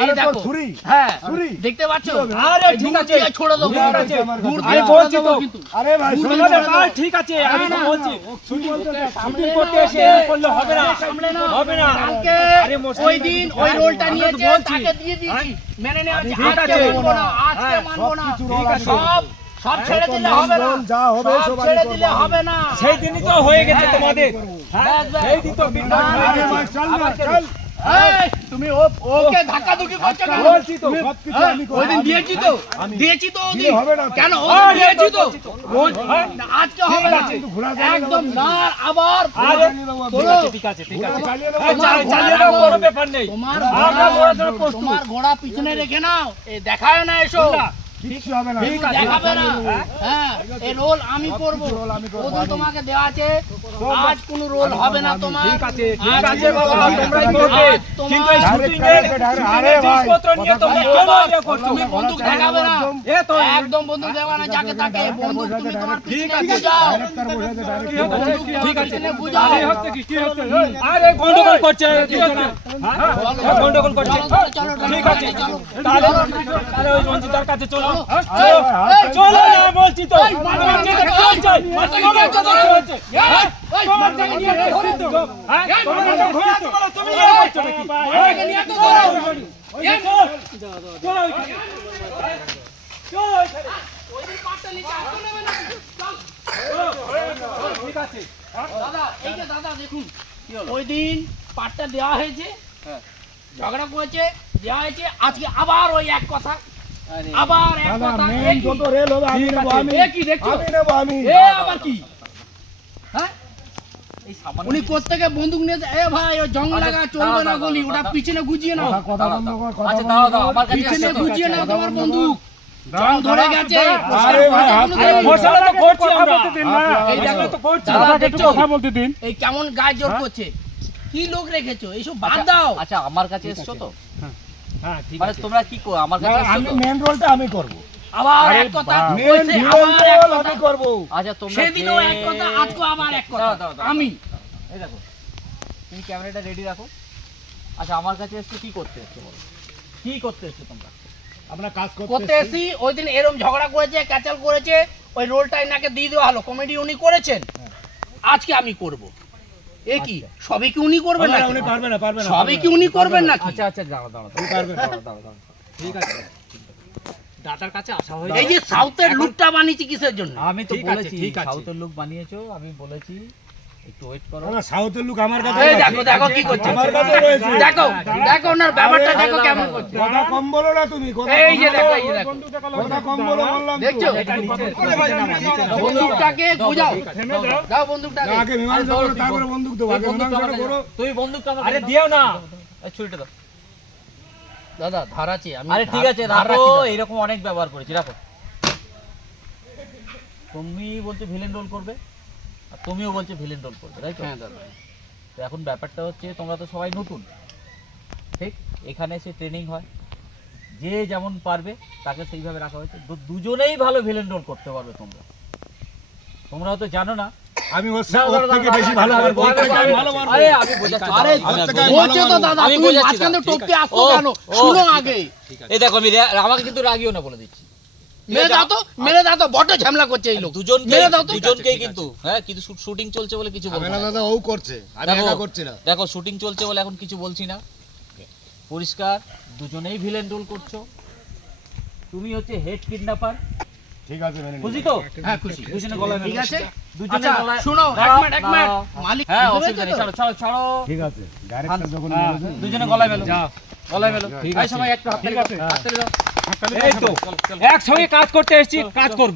এই দেখো ছুরি হ্যাঁ ছুরি? দেখতে পাচ্ছ আরে ঠিক আছে ছড়ে। দিয়ে আমি বলছি তো। আরে ভাই শোনো না, না। ঠিক আছে আমি না, না, বলছি না, সামনে শুটিং করতে এসে করলে হবে না সামনে নাও। হবে না কালকে ওই দিন ওই রোলটা আমি তো তাকে দিয়ে দিয়েছি মেনে নেওয়া ঠিক আছে। মানবো না আজকে হ্যাঁ, মানবো না ঠিক আছে। সব সব ছেড়ে দিলে হবে না যা হবে সব ছেড়ে দিলে হবে না সেই দিনই তো হয়ে গেছে তোমাদের হ্যাঁ ব্যাস, ব্যাস। সেই দিন তো বিন্দাস আরে গেছে। ভাই, চল না, আবার কেন? চল। এই, তুমি ওকে ধাক্কা ধুকি করছ কেন? বলছি তো। সবকিছু আমি ওই দিন দিয়েছি তো। দিয়েছি তো ওদিন। হবে না। কেন? আরে দিয়েছি তো। রোজ? না, আজকে হবে না। ঘোড়া একদম না আবার ঠিক আছে ঠিক আছে চালিয়ে দেবো। এই চালিয়ে- চালিয়ে দাও কোনো ব্যাপার নেই। তোমার ঘোড়া- ঘোড়ার জন্য প্রস্তুত। তোমার ঘোড়া পিছনে রেখে নাও। এ দেখায় না এসো কিচ্ছু হবে না। ঠিক আছে। দেখাবে না। হ্যাঁ? হ্যাঁ এই রোল আমি করব। রোল আমি করব, ওদিন তোমাকে দেওয়া আছে। আজ কোনো রোল হবে না তোমার। ঠিক আছে ঠিক আছে বাবা তোমরাই করবে। কিন্তু এই শুটিং এর। আরে ভাই, নিয়ে তোমরা কেন করছ? তুমি বন্দুক দেখাবে না। এ তো একদম বন্দুক দেবে না যাকে তাকে বন্দুক তুমি তোমার ঠিক আছে। বন্দুক ঠিক আছে বুঝাও। হচ্ছে কি কি হচ্ছে? আরে গন্ডগোল করছে। কি হচ্ছে হ্যাঁ? গন্ডগোল করছে। ঠিক আছে। তাহলে তাহলে ওই রঞ্জিতার কাছে চলো। চলো না বলছি তো? হ্যাঁ? হ্যাঁ? ওই দিন পাটটা দাদা দেখুন। ওই দিন দেওয়া হয়েছে। ঝগড়া করেছে দেওয়া হয়েছে। আজকে আবার ওই এক কথা আবার এক কথা মেন যত রেল হবে আমি ঠিক আমি এ কি দেখছ? আমি নেব, আমি এ আবার কি? হ্যাঁ? উনি কোত্থেকে বন্দুক নিয়ে এ ভাই ও জং লাগা চলবে না গলি ওটা পিছনে গুজিয়ে নাও। কথা- কথা বন্ধ কর, আচ্ছা বন্ধ দাঁড়াও আমার কাছে পিছনে গুজিয়ে নাও তোমার বন্দুক। জং ধরে গেছে। আরে ভাই, হাত কোনো দিন- মশলা তো করছি আমরা। এই দেখো তো করছি। দাদা দেখছ? বলতে দিন। এই কেমন গায়ে জোর করছে? কি লোক রেখেছো? এইসব বাদ দাও। আচ্ছা আমার কাছে এসছো তো? হ্যাঁ। ঠিক মানে আছে। তোমরা কি করো? আমার কাছে আমি মেন রোলটা আমি করব। আবার এক কথা। মেন রোল আমি করব। আচ্ছা তোমরা সেদিনও এক কথা আজকে আবার এক কথা। আমি। এই দেখো তুমি ক্যামেরাটা রেডি রাখো। আচ্ছা আমার কাছে এসছো কি করতে এসছো বলো? কি করতে এসছো তোমরা? আমরা কাজ করতে এসি ওই দিন এরম ঝগড়া করেছে ক্যাচাল করেছে ওই রোলটা এনাকে দিয়ে দেওয়া হলো। কমেডি উনি করেছেন? আজকে আমি করব। এ কি? সবই কি উনি করবেন না উনি পারবে না পারবে না সবই কি উনি করবেন না। আচ্ছা আচ্ছা দাঁড়াও দাঁড়াও তুমি পারবে দাঁড়াও, দাঁড়াও। ঠিক আছে। দাদার কাছে আসা হয়ে এই যে সাউথের লুকটা বানিয়েছি কিসের জন্য? আমি তো ঠিক বলেছি ঠিক আছে। সাউথের লুক বানিয়েছো আমি বলেছি একটু ওয়েট করো। না, সাউথের লুক আমার কাছে এই দেখো দেখো কি করছে। আমার কাছে রয়েছে। দেখো দেখো ওনার ব্যাপারটা দেখো কেমন করছে। কথা কম বলো না তুমি কথা এই যে দেখো এই দেখো। কথা কম বলো বললাম দেখছ? বন্দুকটাকে বুঝাও। দাও বন্দুকটাকে আগে মীমাংসা করো তারপরে বন্দুক দেবো আগে বন্দুকটা করো। তুমি বন্দুকটা আরে দিও না। এই ছুরিটা দাও। দাদা ধার আছে আমি আরে ঠিক আছে রাখো এরকম অনেক ব্যবহার করেছি রাখো। তুমি বলতে ভিলেন রোল করবে? আর তুমিও বলছো ভিলেন রোল করবে তাই তো? হ্যাঁ দাদা। তো এখন ব্যাপারটা হচ্ছে তোমরা তো সবাই নতুন। ঠিক? এখানে এসে ট্রেনিং হয়। যে যেমন পারবে তাকে সেইভাবে রাখা হয়েছে। দুজনেই ভালো ভিলেন রোল করতে পারবে তোমরা। তোমরা হয়তো জানো না। আমি ওর থেকে বেশি ভালো পারব ওর থেকে আমি ভালো পারব আরে আমি বোঝাচ্ছি আরে ওর থেকে আমি বলছো তো দাদা তুমি মাঝখানে দাদা, আসছো কেন? শুনো আগে। এই দেখো আমি আমাকে কিন্তু রাগিও না বলে দিচ্ছি। মেরে দাও তো মেরে দাও তো বড় ঝামেলা করছে এই লোক। দুজনকে মেরে দাও তো। দুজনকেই কিন্তু হ্যাঁ কিন্তু শুটিং চলছে বলে কিছু বলব না। দাদা ও করছে। আমি একা করছি না। দেখো শুটিং চলছে বলে এখন কিছু বলছি না। পরিষ্কার দুজনেই ভিলেন রোল করছ। তুমি হচ্ছে হেড কিডন্যাপার ঠিক আছে মেনে নিলাম। তো? হ্যাঁ খুশি। দুজনে গলায় ঠিক আছে? দুজনে আচ্ছা গলায় শোনো এক মিনিট এক মিনিট মালিক হ্যাঁ অসুবিধা নেই ছাড়ো ছাড়ো ছাড়ো। ঠিক আছে ডাইরেক্টর যখন হ্যাঁ, দুজনে গলায় মেলো। যাও গলায় মেলো। ঠিক এই আছে। সময় একটু হাত তালি দাও হাত তালি দাও। একসঙ্গে কাজ করতে এসেছি কাজ করব।